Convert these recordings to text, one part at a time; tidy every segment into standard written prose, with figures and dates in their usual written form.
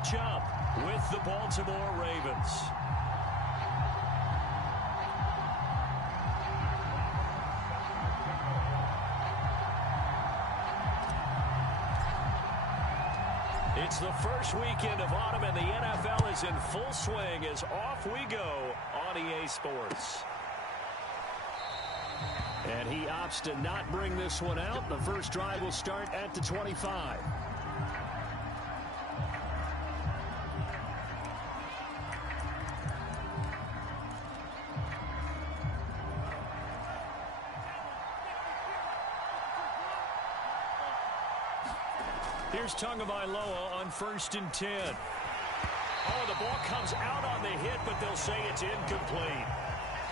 match up with the Baltimore Ravens. It's the first weekend of autumn, and the NFL is in full swing as off we go on EA Sports. And he opts to not bring this one out. The first drive will start at the 25. Here's Tagovailoa on 1st and 10. Oh, the ball comes out on the hit, but they'll say it's incomplete.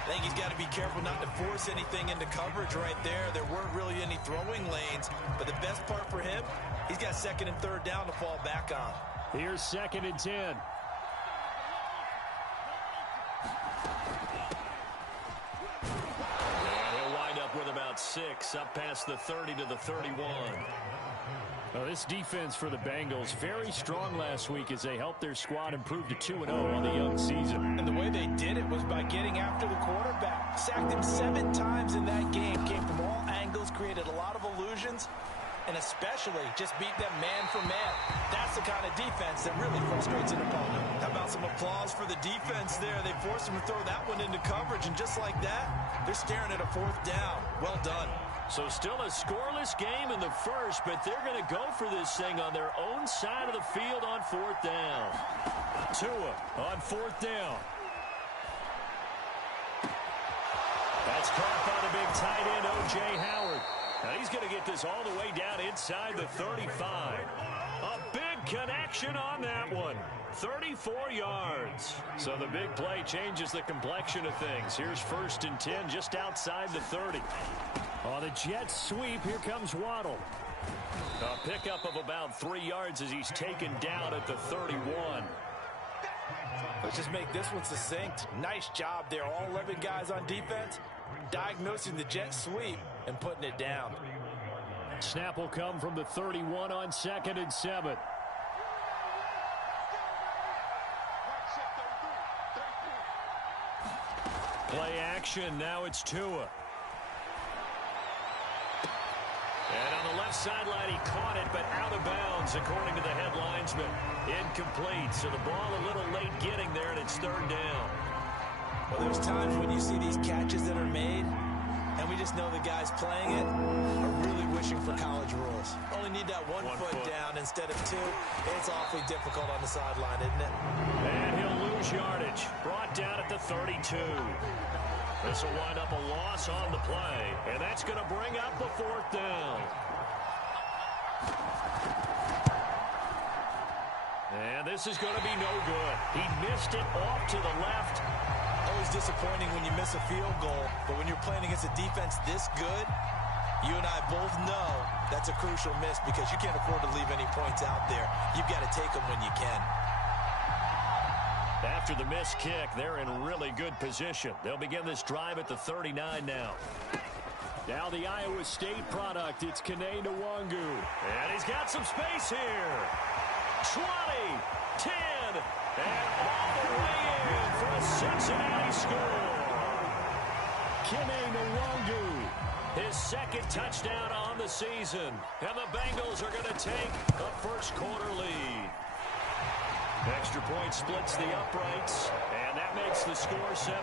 I think he's got to be careful not to force anything into coverage right there. There weren't really any throwing lanes, but the best part for him, he's got 2nd and 3rd down to fall back on. Here's 2nd and 10. And he'll wind up with about 6, up past the 30 to the 31. Well, this defense for the Bengals, very strong last week as they helped their squad improve to 2-0 on the young season. And the way they did it was by getting after the quarterback. Sacked him 7 times in that game. Came from all angles, created a lot of illusions, and especially just beat them man for man. That's the kind of defense that really frustrates an opponent. How about some applause for the defense there? They forced him to throw that one into coverage, and just like that, they're staring at a 4th down. Well done. So still a scoreless game in the first, but they're going to go for this thing on their own side of the field on 4th down. Tua on 4th down. That's caught by the big tight end, O.J. Howard. Now he's going to get this all the way down inside the 35. A big connection on that one. 34 yards. So the big play changes the complexion of things. Here's 1st and 10 just outside the 30. On the jet sweep, here comes Waddle. A pickup of about 3 yards as he's taken down at the 31. Let's just make this one succinct. Nice job there. All 11 guys on defense diagnosing the jet sweep and putting it down. Snap will come from the 31 on 2nd and 7. Play action. Now it's Tua. And on the left sideline, he caught it, but out of bounds, according to the head linesman. Incomplete, so the ball a little late getting there, and it's 3rd down. Well, there's times when you see these catches that are made, and we just know the guys playing it are really wishing for college rules. Only need that one foot down instead of 2. It's awfully difficult on the sideline, isn't it? And he'll lose yardage. Brought down at the 32. This will wind up a loss on the play, and that's going to bring up the 4th down. And this is going to be no good. He missed it off to the left. Always disappointing when you miss a field goal, but when you're playing against a defense this good, you and I both know that's a crucial miss because you can't afford to leave any points out there. You've got to take them when you can. After the missed kick, they're in really good position. They'll begin this drive at the 39 now. Now the Iowa State product, it's Kene Nwangu. And he's got some space here. 20, 10, and all the way in for a Cincinnati score. Kene Nwangu, his 2nd touchdown on the season. And the Bengals are going to take a 1st quarter lead. Extra point splits the uprights, and that makes the score 7-0.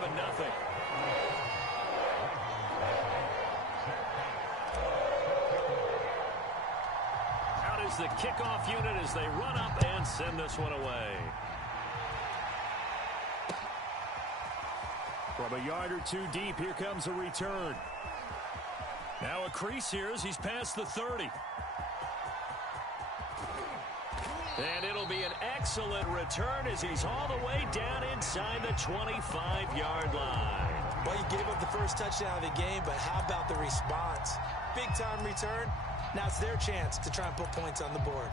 Out is the kickoff unit as they run up and send this one away. From a yard or 2 deep, here comes a return. Now a crease here as he's past the 30. And it'll be an excellent return as he's all the way down inside the 25-yard line. Well, you gave up the first touchdown of the game, but how about the response? Big-time return. Now it's their chance to try and put points on the board.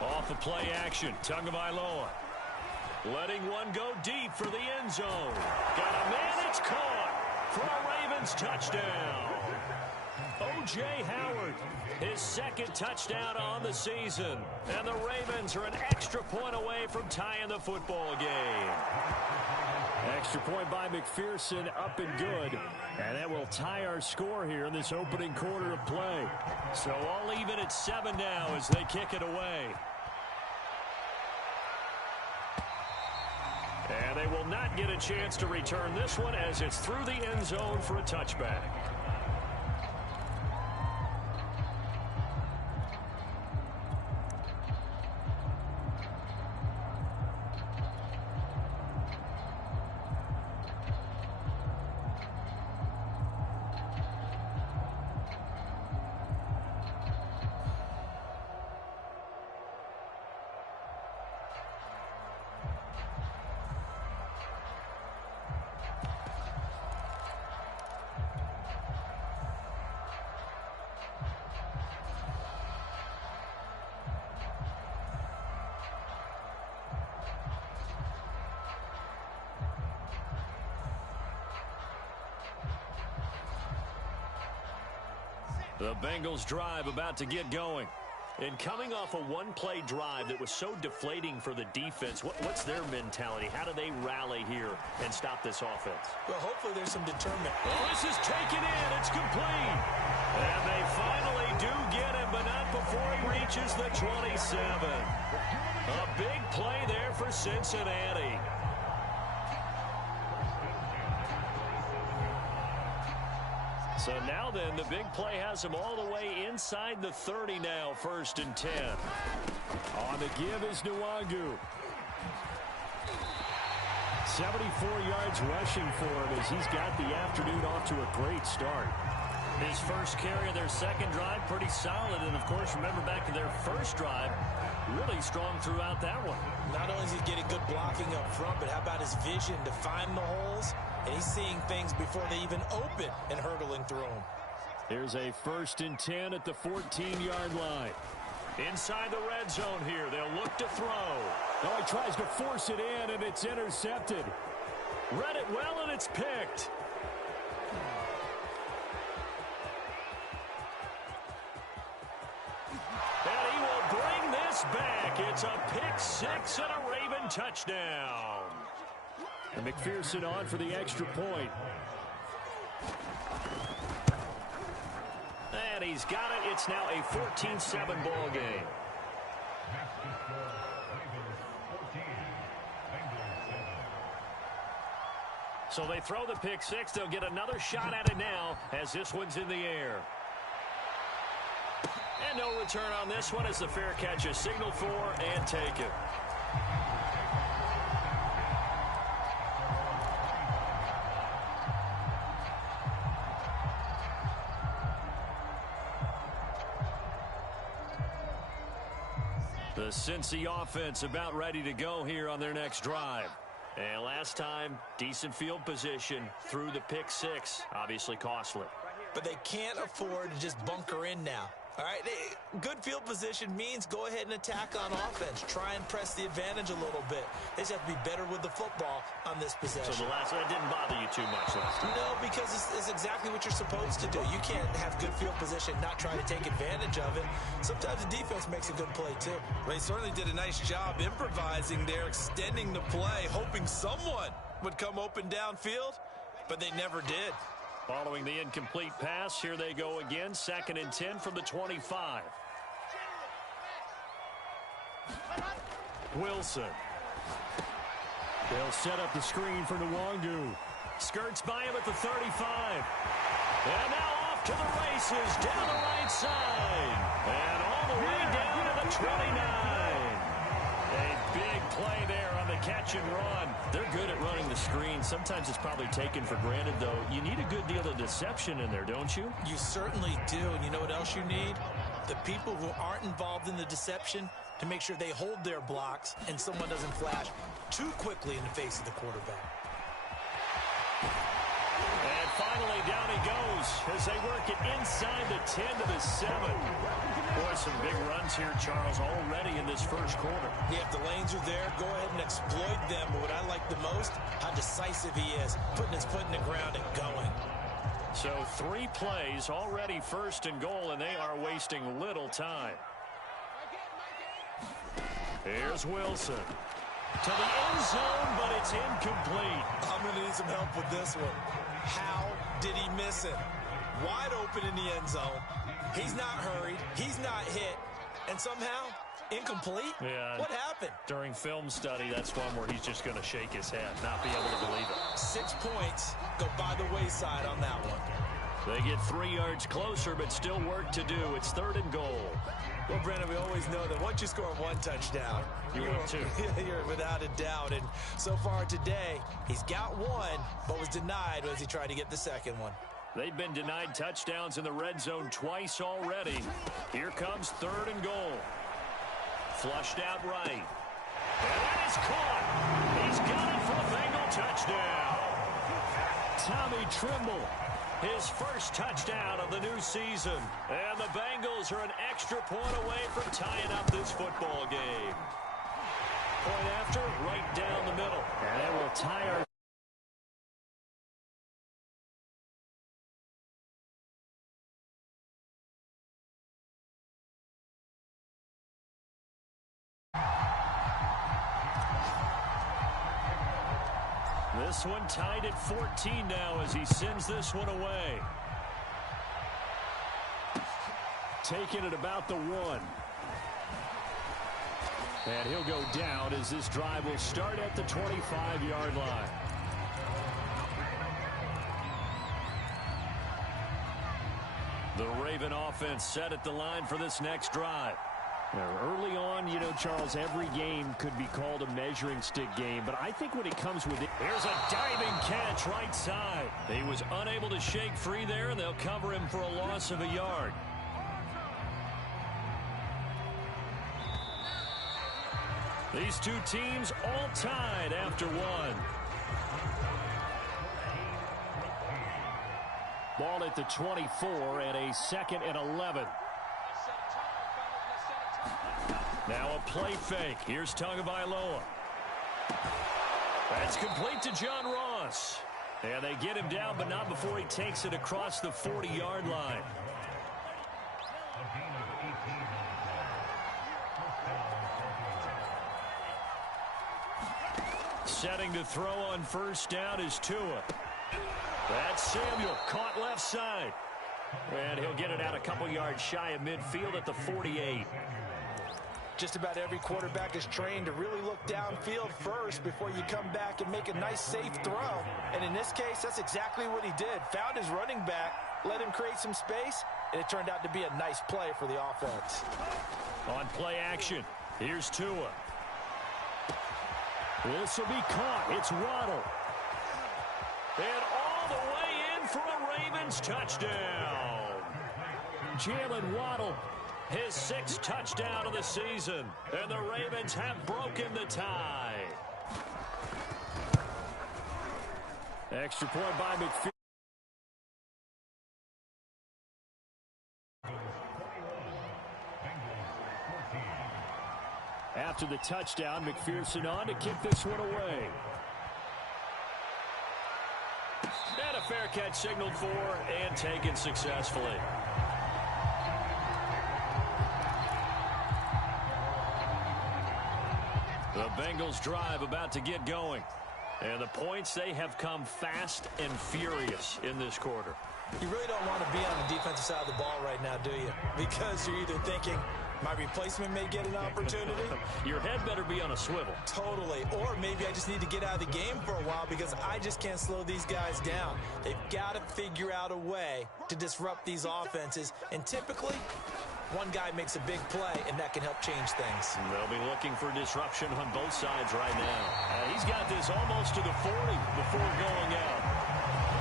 Off the play action, Tagovailoa. Letting one go deep for the end zone. Got a man, it's caught for a Ravens touchdown. O.J. Howard, his second touchdown on the season. And the Ravens are an extra point away from tying the football game. Extra point by McPherson, up and good. And that will tie our score here in this opening quarter of play. So all even at 7 now as they kick it away. And they will not get a chance to return this one as it's through the end zone for a touchback. The Bengals drive about to get going. And coming off a one-play drive that was so deflating for the defense, what's their mentality? How do they rally here and stop this offense? Well, hopefully there's some determination. Oh, this is taken in. It's complete. And they finally do get him, but not before he reaches the 27. A big play there for Cincinnati. So now then, the big play has him all the way inside the 30 now, 1st and 10. On the give is Nwangu. 74 yards rushing for him as he's got the afternoon off to a great start. His first carry of their second drive, pretty solid. And, of course, remember back to their first drive, really strong throughout that one. Not only is he getting good blocking up front, but how about his vision to find the holes? And he's seeing things before they even open and hurdling through them. Here's a 1st and 10 at the 14-yard line. Inside the red zone here, they'll look to throw. Oh, he tries to force it in, and it's intercepted. Read it well, and it's picked. And he will bring this back. It's a pick six and a Raven touchdown. And McPherson on for the extra point. And he's got it. It's now a 14-7 ball game. So they throw the pick six. They'll get another shot at it now as this one's in the air. And no return on this one as the fair catch is signaled for and taken. The Cincy offense about ready to go here on their next drive. And last time, decent field position through the pick six. Obviously costly. But they can't afford to just bunker in now. All right, good field position means go ahead and attack on offense. Try and press the advantage a little bit. They just have to be better with the football on this possession. So the last one didn't bother you too much last time? No, because it's exactly what you're supposed to do. You can't have good field position, not try to take advantage of it. Sometimes the defense makes a good play, too. They certainly did a nice job improvising there, extending the play, hoping someone would come open downfield, but they never did. Following the incomplete pass, here they go again. 2nd and 10 from the 25. Wilson. They'll set up the screen for Nwangu. Skirts by him at the 35. And now off to the races down the right side. And all the way down to the 29. A big play there on the catch and run. They're good at running the screen. Sometimes it's probably taken for granted, though. You need a good deal of deception in there, don't you? You certainly do. And you know what else you need? The people who aren't involved in the deception to make sure they hold their blocks and someone doesn't flash too quickly in the face of the quarterback. And finally down he goes as they work it inside the 10 to the 7. Boy, some big runs here, Charles, already in this first quarter. Yeah, if the lanes are there, go ahead and exploit them. But what I like the most, how decisive he is, putting his foot in the ground and going. So 3 plays, already first and goal, and they are wasting little time. Here's Wilson. To the end zone, but it's incomplete. I'm going to need some help with this one. How did he miss it? Wide open in the end zone. He's not hurried. He's not hit. And somehow, incomplete? Yeah. What happened? During film study, that's one where he's just going to shake his head, not be able to believe it. 6 points go by the wayside on that one. They get 3 yards closer, but still work to do. It's 3rd and goal. Well, Brandon, we always know that once you score 1 touchdown, you're two. You're without a doubt. And so far today, he's got 1, but was denied as he tried to get the second one. They've been denied touchdowns in the red zone twice already. Here comes 3rd and goal. Flushed out right. And that is caught. He's got it for a Bengal touchdown. Tommy Trimble, his first touchdown of the new season. And the Bengals are an extra point away from tying up this football game. Point after, right down the middle. And it will tie our... This one tied at 14 now as he sends this one away. Taking it about the 1. And he'll go down as this drive will start at the 25-yard line. The Raven offense set at the line for this next drive. Now, early on, you know, Charles, every game could be called a measuring stick game, but I think when it comes with it, here's a diving catch right side. He was unable to shake free there, and they'll cover him for a loss of a yard. These two teams all tied after 1. Ball at the 24 and a 2nd and 11. Now a play fake. Here's Tagovailoa. That's complete to John Ross. And they get him down, but not before he takes it across the 40-yard line. Setting to throw on first down is Tua. That's Samuel, caught left side. And he'll get it out a couple yards shy of midfield at the 48. Just about every quarterback is trained to really look downfield first before you come back and make a nice, safe throw. And in this case, that's exactly what he did. Found his running back, let him create some space, and it turned out to be a nice play for the offense. On play action, here's Tua. This will be caught. It's Waddle. And all the way in for a Ravens touchdown. Jalen Waddle, his 6th touchdown of the season. And the Ravens have broken the tie. Extra point by McPherson. After the touchdown, McPherson on to kick this one away. And a fair catch signaled for and taken successfully. The Bengals drive about to get going. And the points, they have come fast and furious in this quarter. You really don't want to be on the defensive side of the ball right now, do you? Because you're either thinking, my replacement may get an opportunity. Your head better be on a swivel. Totally. Or maybe I just need to get out of the game for a while because I just can't slow these guys down. They've got to figure out a way to disrupt these offenses. And typically, one guy makes a big play, and that can help change things. They'll be looking for disruption on both sides right now. He's got this almost to the 40 before going out.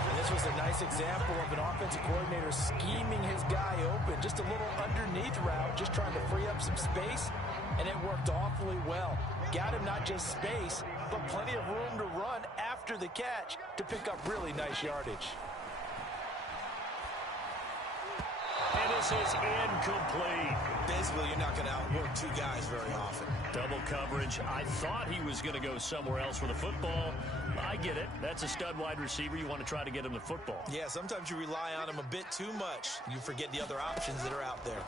And this was a nice example of an offensive coordinator scheming his guy open. Just a little underneath route, just trying to free up some space, and it worked awfully well. Got him not just space, but plenty of room to run after the catch to pick up really nice yardage. This is incomplete. Basically, you're not going to outwork two guys very often. Double coverage. I thought he was going to go somewhere else with the football. I get it. That's a stud wide receiver. You want to try to get him the football. Yeah, sometimes you rely on him a bit too much. You forget the other options that are out there.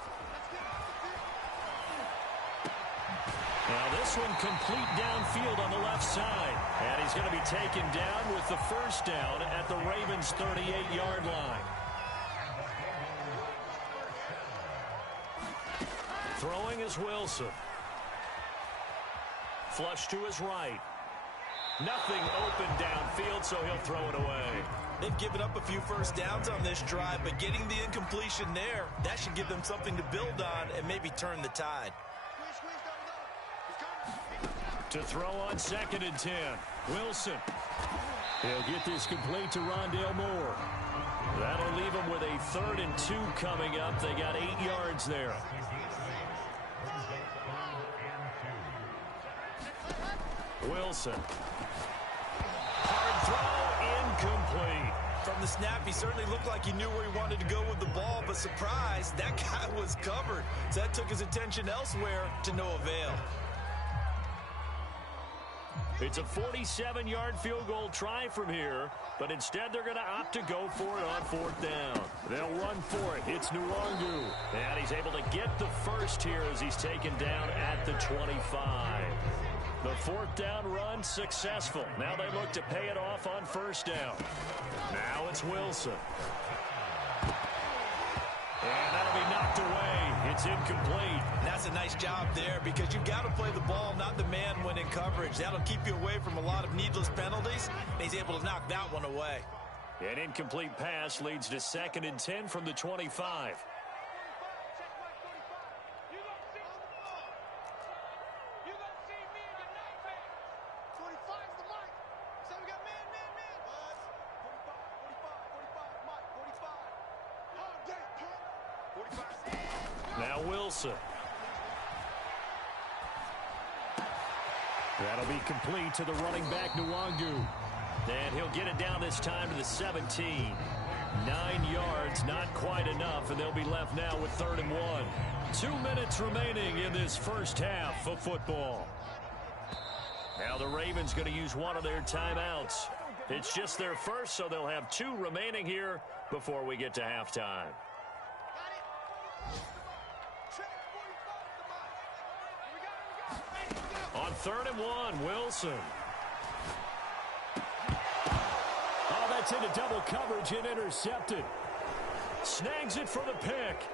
Now this one complete downfield on the left side. And he's going to be taken down with the first down at the Ravens' 38-yard line. Throwing is Wilson. Flush to his right. Nothing open downfield, so he'll throw it away. They've given up a few first downs on this drive, but getting the incompletion there, that should give them something to build on and maybe turn the tide. To throw on 2nd and 10. Wilson. He'll get this complete to Rondale Moore. That'll leave him with a 3rd and 2 coming up. They got 8 yards there. Wilson. Hard throw, incomplete. From the snap, he certainly looked like he knew where he wanted to go with the ball, but surprise, that guy was covered. So that took his attention elsewhere to no avail. It's a 47-yard field goal try from here, but instead they're going to opt to go for it on 4th down. They'll run for it. It's Nwangu. And he's able to get the first here as he's taken down at the 25. The 4th down run successful. Now they look to pay it off on 1st down. Now it's Wilson. And that'll be knocked away. It's incomplete. And that's a nice job there because you've got to play the ball, not the man when in coverage. That'll keep you away from a lot of needless penalties, and he's able to knock that one away. An incomplete pass leads to 2nd and 10 from the 25. Now Wilson. That'll be complete to the running back, Nwangu. And he'll get it down this time to the 17. 9 yards, not quite enough, and they'll be left now with 3rd and 1. 2 minutes remaining in this first half of football. Now the Ravens going to use one of their timeouts. It's just their first, so they'll have 2 remaining here before we get to halftime. On 3rd and 1, Wilson. Oh, that's into double coverage and intercepted. Snags it for the pick.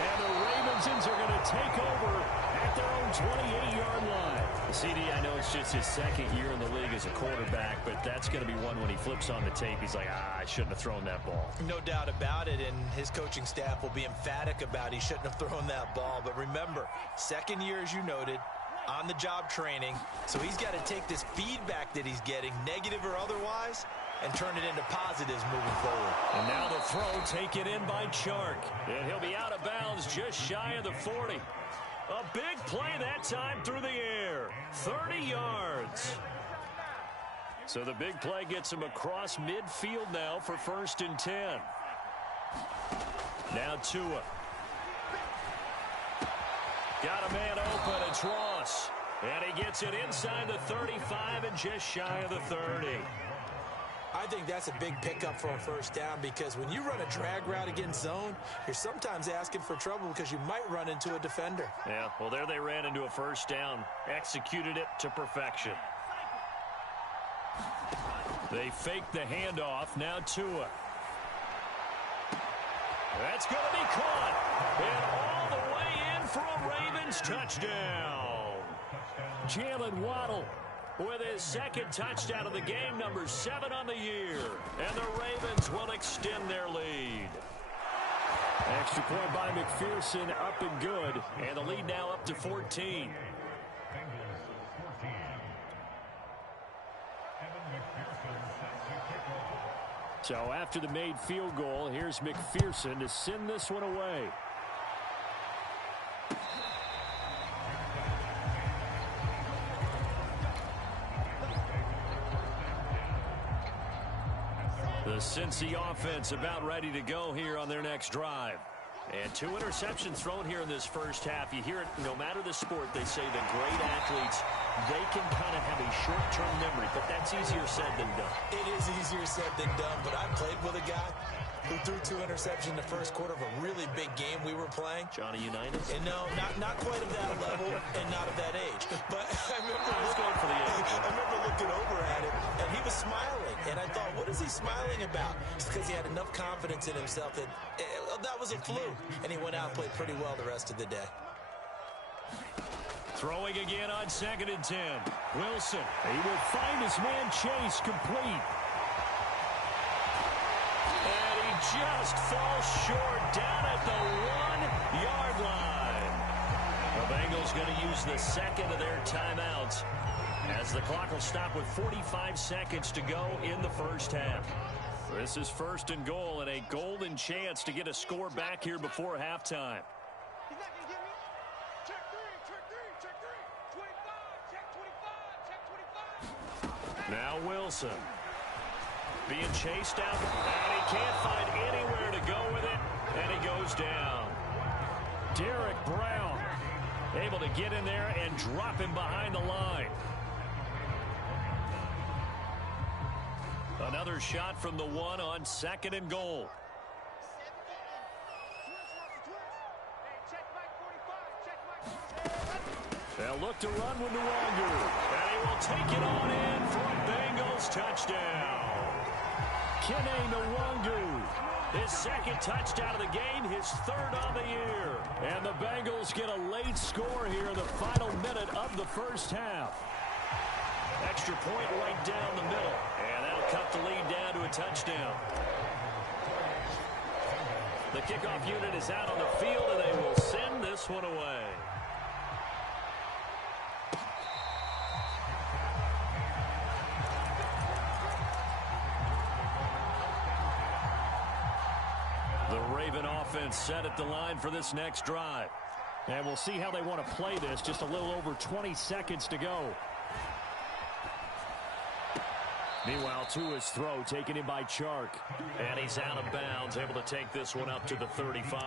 And the Ravens are going to take over at their own 28-yard line. CD, I know it's just his 2nd year in the league as a quarterback, but that's going to be one when he flips on the tape. He's like, I shouldn't have thrown that ball. No doubt about it, and his coaching staff will be emphatic about he shouldn't have thrown that ball. But remember, 2nd year, as you noted, on-the-job training, so he's got to take this feedback that he's getting, negative or otherwise, and turn it into positives moving forward. And now the throw taken in by Chark. And he'll be out of bounds just shy of the 40. A big play that time through the air. 30 yards. So the big play gets him across midfield now for 1st and 10. Now Tua. Got a man open. It's Ross. And he gets it inside the 35 and just shy of the 30. I think that's a big pickup for a 1st down because when you run a drag route against zone, you're sometimes asking for trouble because you might run into a defender. Yeah, well, there they ran into a 1st down. Executed it to perfection. They faked the handoff. Now Tua. That's going to be caught. And all the way in for a Ravens touchdown. Jalen Waddle with his 2nd touchdown of the game, number 7 on the year. And the Ravens will extend their lead. Extra point by McPherson, up and good. And the lead now up to 14. So after the made field goal, here's McPherson to send this one away. The Cincy offense about ready to go here on their next drive. And 2 interceptions thrown here in this first half. You hear it, no matter the sport, they say the great athletes, they can kind of have a short-term memory, but that's easier said than done. It is easier said than done, but I played with a guy who threw 2 interceptions in the first quarter of a really big game we were playing. Johnny Unitas? And no, not quite of that level and not of that age. But I remember looking over at him, and he was smiling. And I thought, what is he smiling about? It's because he had enough confidence in himself that that was a fluke. And he went out and played pretty well the rest of the day. Throwing again on 2nd and 10. Wilson, he will find his man Chase complete. And he just falls short down at the 1-yard line. The Bengals going to use the second of their timeouts as the clock will stop with 45 seconds to go in the first half. This is 1st and goal and a golden chance to get a score back here before halftime. He's not going to get me. Check 3, check 3, check 25, check 25, check 25. Now Wilson being chased out, and he can't find anywhere to go with it, and he goes down. Derek Brown able to get in there and drop him behind the line. Another shot from the 1 on 2nd and goal. They'll look to run with Nwangu, and he will take it on in for a Bengals touchdown. Kene Nwangu, his 2nd touchdown of the game, his 3rd on the year. And the Bengals get a late score here in the final minute of the first half. Extra point right down the middle, and that'll cut the lead down to a touchdown. The kickoff unit is out on the field, and they will send this one away. The Raven offense set at the line for this next drive. And we'll see how they want to play this. Just a little over 20 seconds to go. Meanwhile, to his throw, taken in by Chark. And he's out of bounds, able to take this one up to the 35.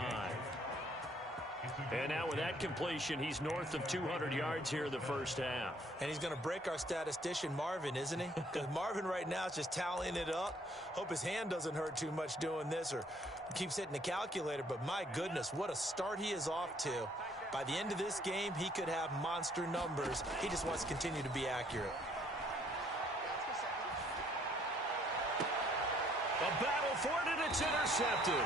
And now with that completion, he's north of 200 yards here in the first half. And he's going to break our statistician, Marvin, isn't he? Because Marvin right now is just tallying it up. Hope his hand doesn't hurt too much doing this or keeps hitting the calculator. But my goodness, what a start he is off to. By the end of this game, he could have monster numbers. He just wants to continue to be accurate. A battle for it, and it's intercepted.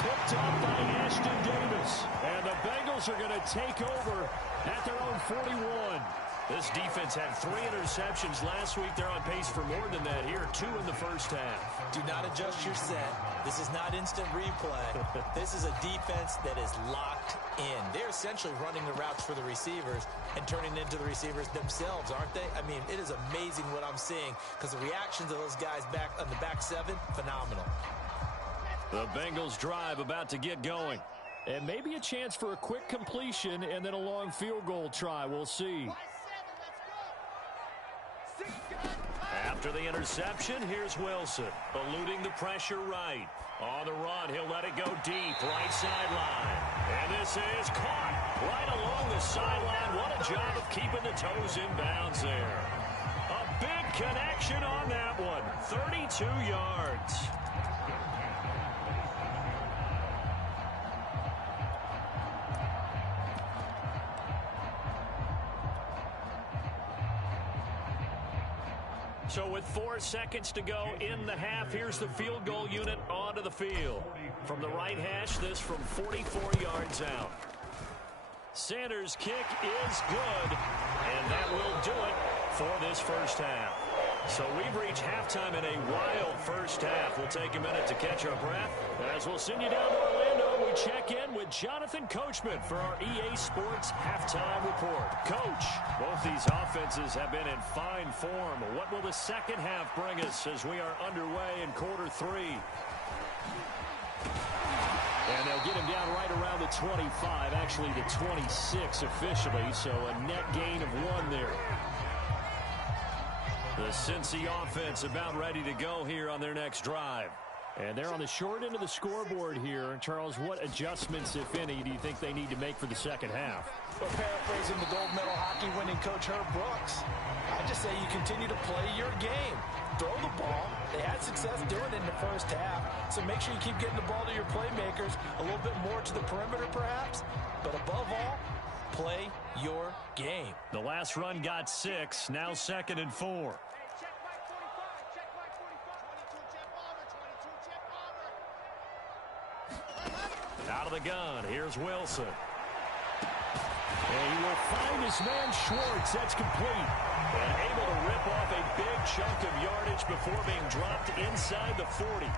Picked up by Ashton Davis. And the Bengals are going to take over at their own 41. This defense had 3 interceptions last week. They're on pace for more than that here. 2 in the first half. Do not adjust your set. This is not instant replay. This is a defense that is locked in. They're essentially running the routes for the receivers and turning into the receivers themselves, aren't they? I mean, it is amazing what I'm seeing because the reactions of those guys back on the back 7, phenomenal. The Bengals drive about to get going. And maybe a chance for a quick completion and then a long field goal try. We'll see. After the interception, here's Wilson, eluding the pressure right. On the run, he'll let it go deep, right sideline. And this is caught right along the sideline. What a job of keeping the toes in bounds there. A big connection on that one, 32 yards. So with 4 seconds to go in the half, here's the field goal unit onto the field. From the right hash, this from 44 yards out. Sanders' kick is good, and that will do it for this first half. So we've reached halftime in a wild first half. We'll take a minute to catch our breath. As we'll send you down to Orlando, we check in with Jonathan Coachman for our EA Sports Halftime Report. Coach, both these offenses have been in fine form. What will the second half bring us as we are underway in quarter 3? And they'll get him down right around the 25, actually the 26 officially, so a net gain of 1 there. The Cincy offense about ready to go here on their next drive. And they're on the short end of the scoreboard here. Charles, what adjustments, if any, do you think they need to make for the second half? Well, paraphrasing the gold medal hockey winning coach Herb Brooks, I just say you continue to play your game. Throw the ball. They had success doing it in the first half, so make sure you keep getting the ball to your playmakers, a little bit more to the perimeter perhaps, but above all, play your game. The last run got 6, now 2nd and 4. Out of the gun, here's Wilson. And he will find his man Schwartz. That's complete. And able to rip off a big chunk of yardage before being dropped inside the 40.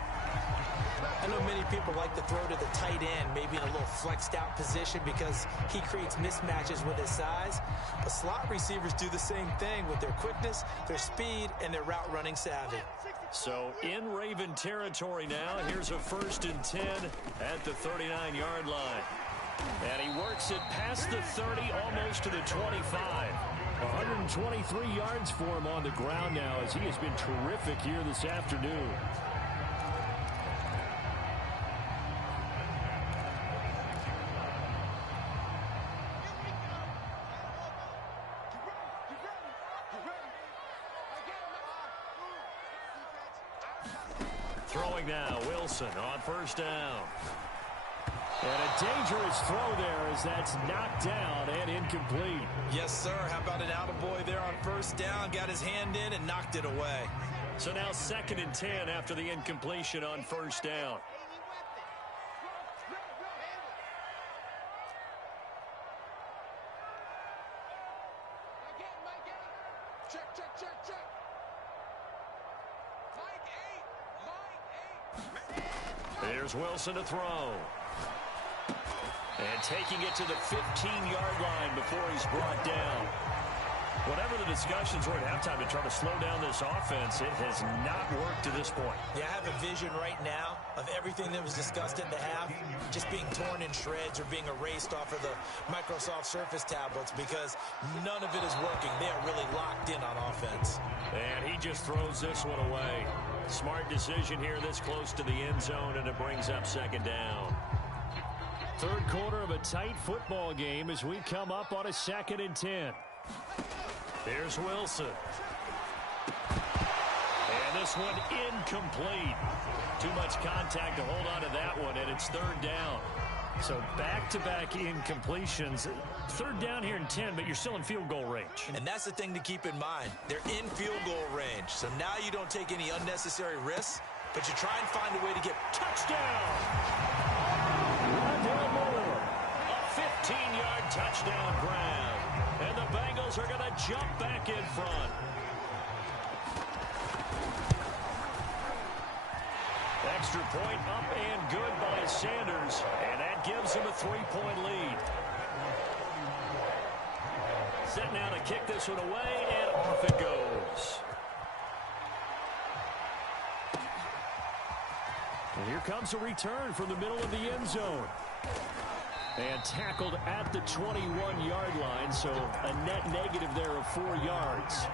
I know many people like to throw to the tight end, maybe in a little flexed out position because he creates mismatches with his size. But slot receivers do the same thing with their quickness, their speed, and their route running savvy. So in Raven territory now, here's a 1st and 10 at the 39-yard line. And he works it past the 30, almost to the 25. 123 yards for him on the ground now as he has been terrific here this afternoon. Throwing now, Wilson on 1st down. And a dangerous throw there as that's knocked down and incomplete. Yes, sir. How about an attaboy there on 1st down? Got his hand in and knocked it away. So now 2nd and 10 after the incompletion on 1st down. Here's Wilson to throw. And taking it to the 15-yard line before he's brought down. Whatever the discussions were at halftime to try to slow down this offense, it has not worked to this point. Yeah, I have a vision right now of everything that was discussed at the half just being torn in shreds or being erased off of the Microsoft Surface tablets because none of it is working. They are really locked in on offense. And he just throws this one away. Smart decision here this close to the end zone, and it brings up 2nd down. 3rd quarter of a tight football game as we come up on a 2nd and 10. Here's Wilson. And this one incomplete. Too much contact to hold on to that one, and it's 3rd down. So back-to-back incompletions. 3rd down here in 10, but you're still in field goal range. And that's the thing to keep in mind. They're in field goal range. So now you don't take any unnecessary risks, but you try and find a way to get touchdown. Rondell Moore. A 15-yard touchdown grab. And the Bengals are going to jump back in front. Extra point up and good by Sanders. And that gives him a 3-point lead. Set now to kick this one away, and off it goes. And here comes a return from the middle of the end zone. And tackled at the 21-yard line, so a net negative there of 4 yards.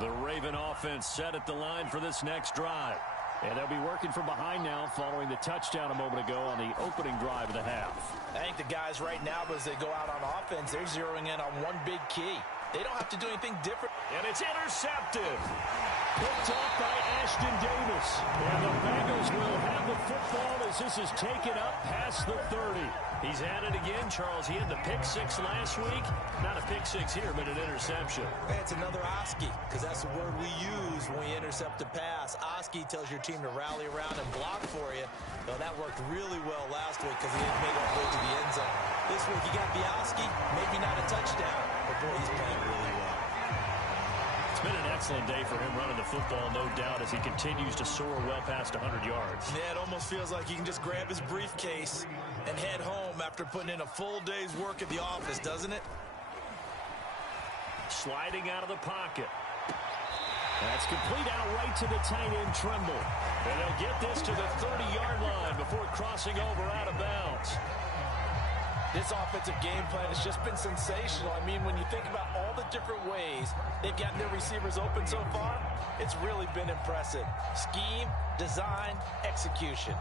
The Raven offense set at the line for this next drive. And they'll be working from behind now following the touchdown a moment ago on the opening drive of the half. I think the guys right now, as they go out on offense, they're zeroing in on one big key. They don't have to do anything different. And it's intercepted. Picked off by Ashton Davis. And the Bengals will have the football as this is taken up past the 30. He's at it again, Charles. He had the pick 6 last week. Not a pick 6 here, but an interception. It's another Oski, because that's the word we use when we intercept a pass. Oski tells your team to rally around and block for you. Well, that worked really well last week because he didn't make it all the way to the end zone. This week, you got the Oski, maybe not a touchdown, but boy, he's playing really well. It's been an excellent day for him running the football, no doubt, as he continues to soar well past 100 yards. Yeah, it almost feels like he can just grab his briefcase and head home after putting in a full day's work at the office, doesn't it? Sliding out of the pocket. That's complete out right to the tight end, Tremble. And they'll get this to the 30-yard line before crossing over out of bounds. This offensive game plan has just been sensational. I mean, when you think about all the different ways they've gotten their receivers open so far, it's really been impressive. Scheme, design, execution.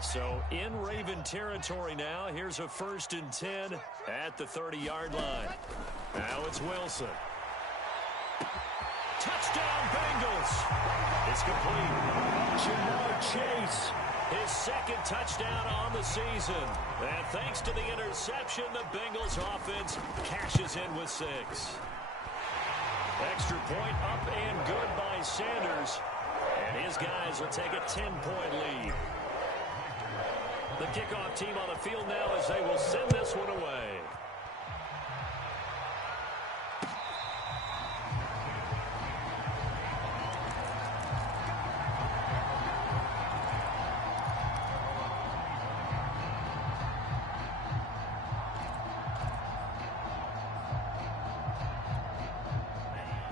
So in Raven territory now, here's a 1st and 10 at the 30-yard line. Now it's Wilson. Touchdown, Bengals. It's complete. Jamar Chase, his 2nd touchdown on the season. And thanks to the interception, the Bengals offense cashes in with 6. Extra point up and good by Sanders. And his guys will take a 10-point lead. The kickoff team on the field now as they will send this one away.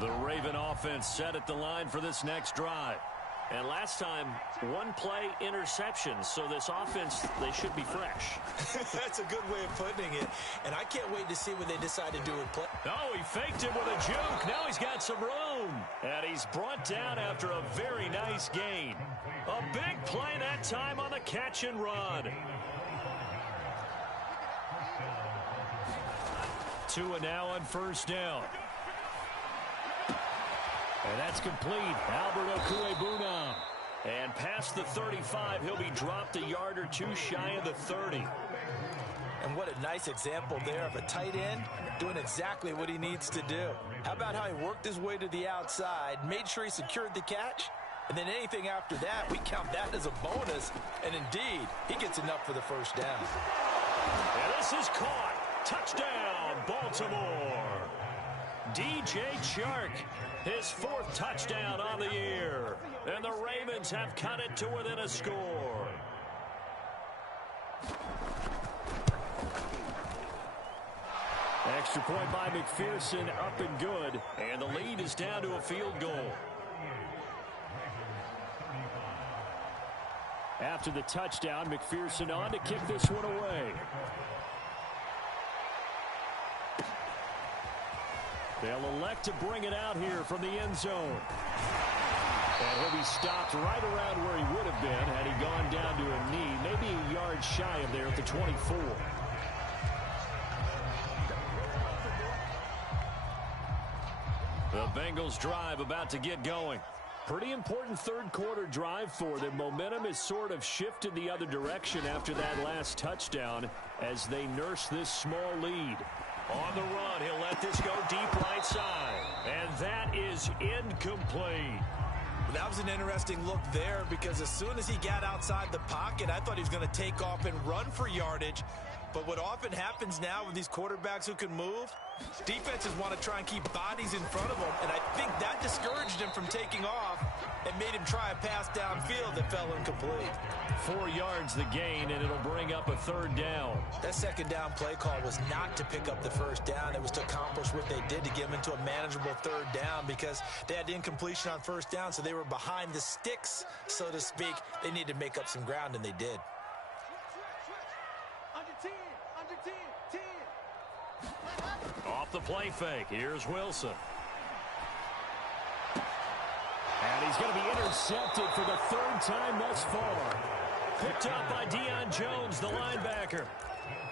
The Raven offense set at the line for this next drive. And last time, 1-play interception. So this offense, they should be fresh. That's a good way of putting it. And I can't wait to see what they decide to do with play. Oh, he faked it with a juke. Now he's got some room. And he's brought down after a very nice gain. A big play that time on the catch and run. Tua now on 1st down. And that's complete. Albert Okwuegbunam. And past the 35, he'll be dropped a yard or 2 shy of the 30. And what a nice example there of a tight end doing exactly what he needs to do. How about how he worked his way to the outside, made sure he secured the catch, and then anything after that, we count that as a bonus. And indeed, he gets enough for the 1st down. And this is caught. Touchdown, Baltimore. DJ Chark, his 4th touchdown on the year. And the Ravens have cut it to within a score. Extra point by McPherson, up and good. And the lead is down to a field goal. After the touchdown, McPherson on to kick this one away. They'll elect to bring it out here from the end zone. And he'll be stopped right around where he would have been had he gone down to a knee, maybe a yard shy of there at the 24. The Bengals drive about to get going. Pretty important 3rd quarter drive for them. Momentum has sort of shifted the other direction after that last touchdown as they nurse this small lead. On the run, he'll let this go deep right side. And that is incomplete. That was an interesting look there because as soon as he got outside the pocket, I thought he was going to take off and run for yardage. But what often happens now with these quarterbacks who can move, defenses want to try and keep bodies in front of them. And I think that discouraged him from taking off and made him try a pass downfield that fell incomplete. 4 yards the gain, and it'll bring up a 3rd down. That 2nd down play call was not to pick up the 1st down. It was to accomplish what they did to get him into a manageable 3rd down because they had incompletion on 1st down, so they were behind the sticks, so to speak. They needed to make up some ground, and they did. Off the play fake, here's Wilson. And he's going to be intercepted for the 3rd time thus far. Picked up by Deion Jones, the linebacker.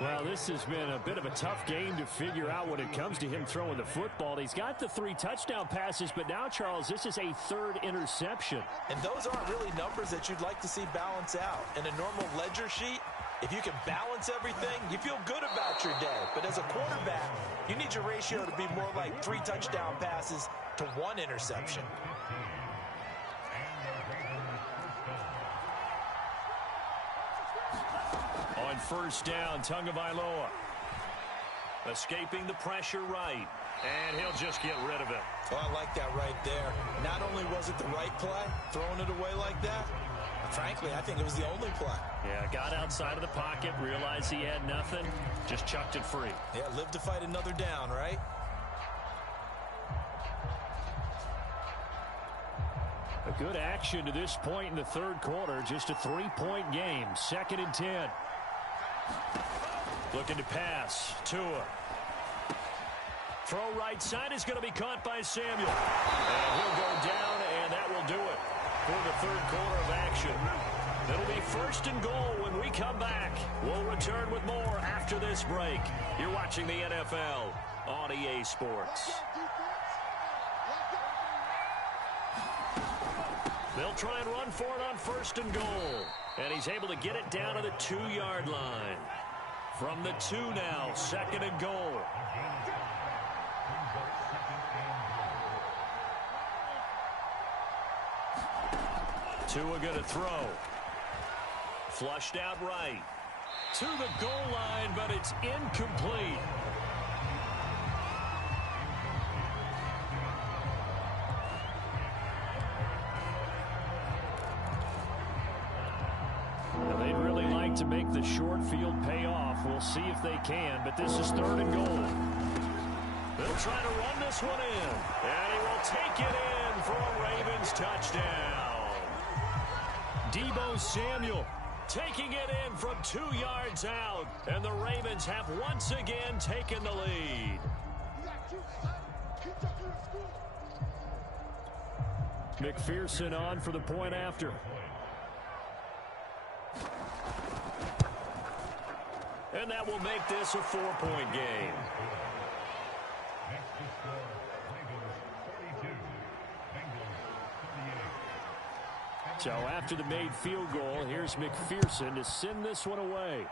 Well, this has been a bit of a tough game to figure out when it comes to him throwing the football. He's got the 3 touchdown passes, but now, Charles, this is a 3rd interception. And those aren't really numbers that you'd like to see balance out. In a normal ledger sheet, if you can balance everything, you feel good about your day. But as a quarterback, you need your ratio to be more like 3 touchdown passes to 1 interception. On 1st down, Tagovailoa. Escaping the pressure right. And he'll just get rid of it. Oh, I like that right there. Not only was it the right play, throwing it away like that, but frankly, I think it was the only play. Yeah, got outside of the pocket, realized he had nothing, just chucked it free. Yeah, live to fight another down, right? A good action to this point in the 3rd quarter. Just a 3-point game. 2nd and 10. Looking to pass. Tua. Throw right side is going to be caught by Samuel. And he'll go down, and that will do it for the third quarter of action. It'll be 1st and goal when we come back. We'll return with more after this break. You're watching the NFL on EA Sports. They'll try and run for it on 1st and goal. And he's able to get it down to the 2-yard line. From the 2 now, 2nd and goal. Tua going to throw. Flushed out right. To the goal line, but it's incomplete. Now they'd really like to make the short field pay off. We'll see if they can, but this is 3rd and goal. They'll try to run this one in, and he will take it in for a Ravens touchdown. Deebo Samuel taking it in from 2 yards out, and the Ravens have once again taken the lead. McPherson on for the point after. And that will make this a 4-point game. So after the made field goal, here's McPherson to send this one away.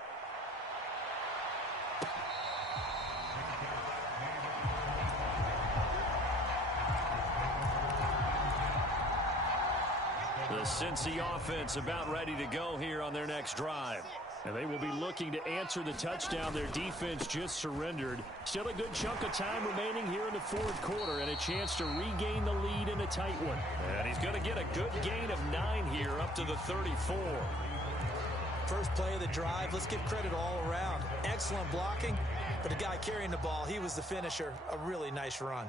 The Cincy offense about ready to go here on their next drive. And they will be looking to answer the touchdown their defense just surrendered. Still a good chunk of time remaining here in the 4th quarter and a chance to regain the lead in a tight one. And he's going to get a good gain of 9 here up to the 34. First play of the drive, let's give credit all around. Excellent blocking, but the guy carrying the ball, he was the finisher. A really nice run.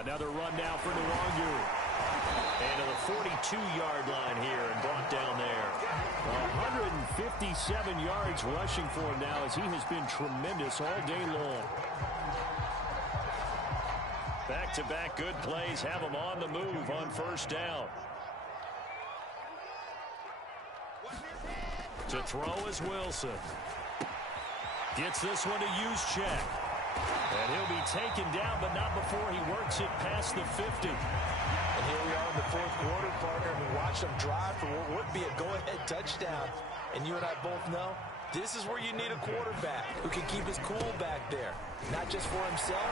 Another run now for Nwangu. And to the 42-yard line here and brought down there. 157 yards rushing for him now as he has been tremendous all day long. Back-to-back good plays have him on the move on 1st down. To throw is Wilson. Gets this one to Juszczyk. And he'll be taken down, but not before he works it past the 50. And here we are in the 4th quarter, partner. We watched them drive for what would be a go-ahead touchdown. And you and I both know this is where you need a quarterback who can keep his cool back there. Not just for himself,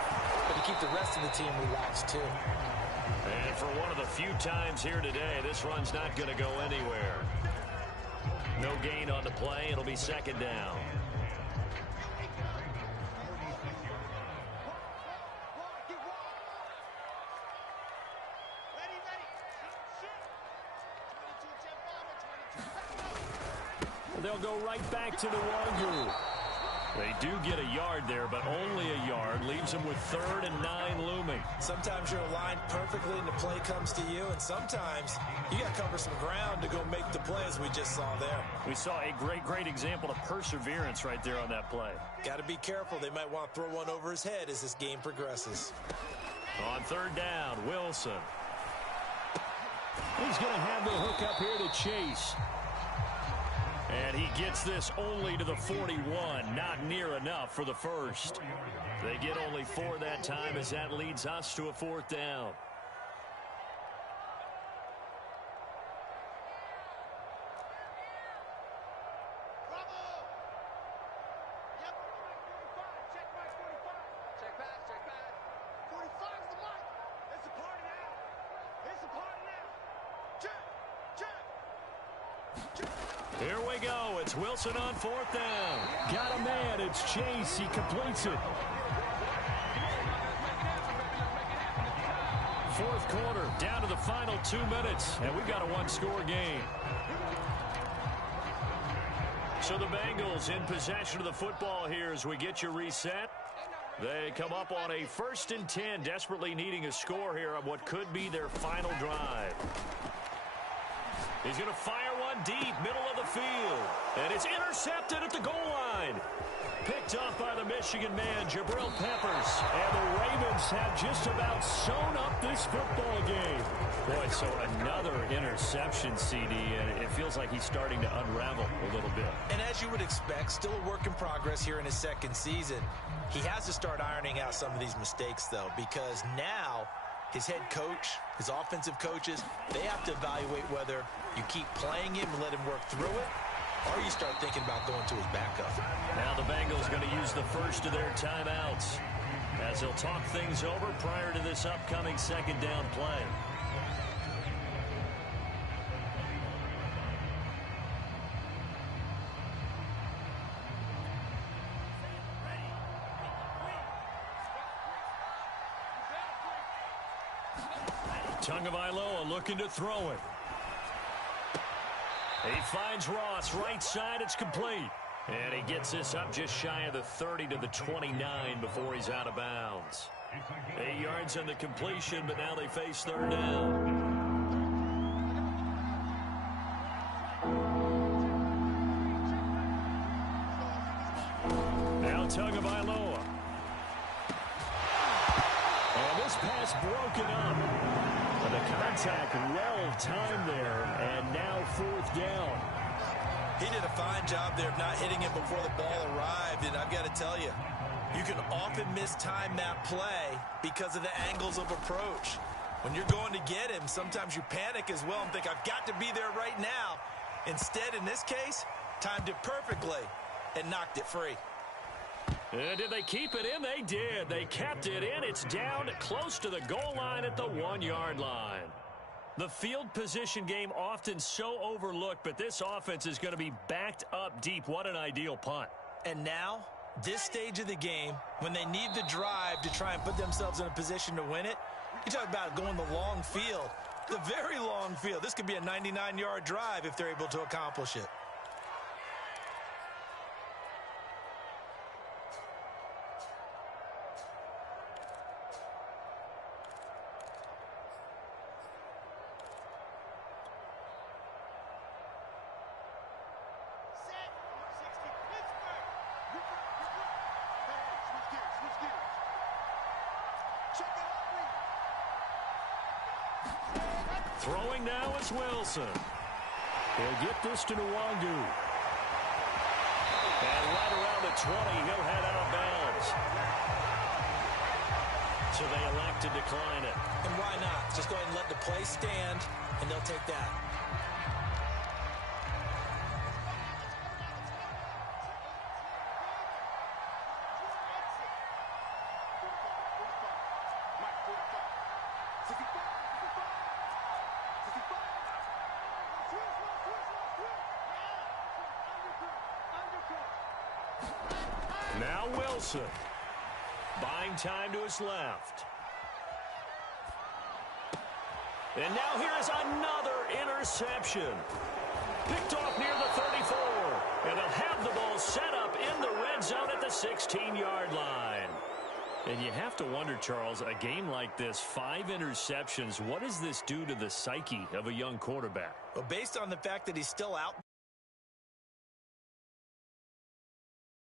but to keep the rest of the team relaxed, too. And for one of the few times here today, this run's not going to go anywhere. No gain on the play. It'll be 2nd down. They'll go right back to the Nwangu. They do get a yard there, but only a yard. Leaves them with 3rd and 9 looming. Sometimes you're aligned perfectly and the play comes to you, and sometimes you got to cover some ground to go make the play, as we just saw there. We saw a great example of perseverance right there on that play. Got to be careful. They might want to throw one over his head as this game progresses. On 3rd down, Wilson. He's going to have the hook up here to Chase. And he gets this only to the 41. Not near enough for the first. They get only 4 that time as that leads us to a 4th down. Here we go. It's Wilson on 4th down. Got a man. It's Chase. He completes it. 4th quarter, down to the final 2 minutes, and we've got a 1-score game. So the Bengals in possession of the football here as we get you reset. They come up on a 1st and 10, desperately needing a score here on what could be their final drive. He's going to fire one deep, middle of the field. And it's intercepted at the goal line. Picked up by the Michigan man, Jabril Peppers. And the Ravens have just about sewn up this football game. Boy, so another interception, CD, and it feels like he's starting to unravel a little bit. And as you would expect, still a work in progress here in his second season. He has to start ironing out some of these mistakes, though, because now his head coach, his offensive coaches, they have to evaluate whether you keep playing him and let him work through it, or you start thinking about going to his backup. Now the Bengals going to use the first of their timeouts as they'll talk things over prior to this upcoming second down play. Tagovailoa looking to throw it. He finds Ross right side. It's complete. And he gets this up just shy of the 30 to the 29 before he's out of bounds. 8 yards on the completion, but now they face third down. Now Tagovailoa. And this pass broken up. But the contact well timed there, and now 4th down. He did a fine job there of not hitting him before the ball arrived, and I've got to tell you, you can often mistime that play because of the angles of approach. When you're going to get him, sometimes you panic as well and think, I've got to be there right now. Instead, in this case, timed it perfectly and knocked it free. And did they keep it in? They did. They kept it in. It's down close to the goal line at the 1-yard line. The field position game often so overlooked, but this offense is going to be backed up deep. What an ideal punt. And now, this stage of the game, when they need the drive to try and put themselves in a position to win it, you talk about going the long field, the very long field. This could be a 99-yard drive if they're able to accomplish it. Throwing now is Wilson. He'll get this to Nwangu. And right around the 20, he'll head out of bounds. So they elect to decline it. And why not? Just go ahead and let the play stand, and they'll take that. Now Wilson. Buying time to his left. And now here is another interception. Picked off near the 34. And they'll have the ball set up in the red zone at the 16-yard line. And you have to wonder, Charles, a game like this, 5 interceptions, what does this do to the psyche of a young quarterback? Well, based on the fact that he's still out